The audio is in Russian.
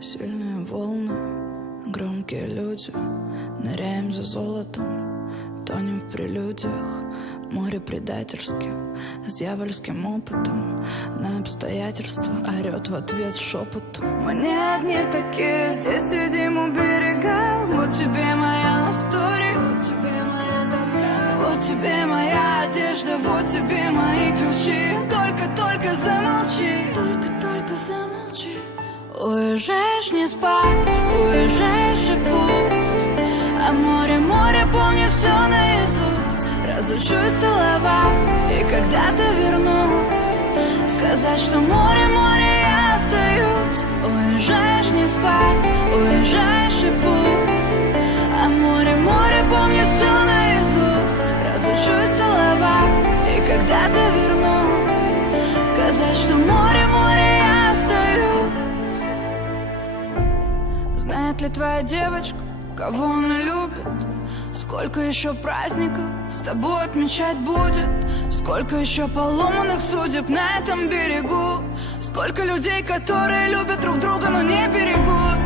Сильные волны, громкие люди, ныряем за золотом, тонем в прелюдиях. Море предательски, с дьявольским опытом, на обстоятельства орет в ответ шепотом. Мы не одни такие, здесь сидим у берега. Вот тебе моя история, вот тебе моя тоска, вот тебе моя одежда, вот тебе мои ключи. Только замолчи, только замолчи. Уезжаешь не спать, уезжаешь и пусть, а море помнит все наизусть. Разучусь целовать, и когда-то вернусь, сказать, что море, я остаюсь. Уезжаешь не спать, уезжаешь и пусть, а море помнит все наизусть. Разучусь целовать, и когда-то вернусь, сказать, что море, я остаюсь. Знает ли твоя девочка, кого она любит? Сколько еще праздников с тобой отмечать будет? Сколько еще поломанных судеб на этом берегу? Сколько людей, которые любят друг друга, но не берегут?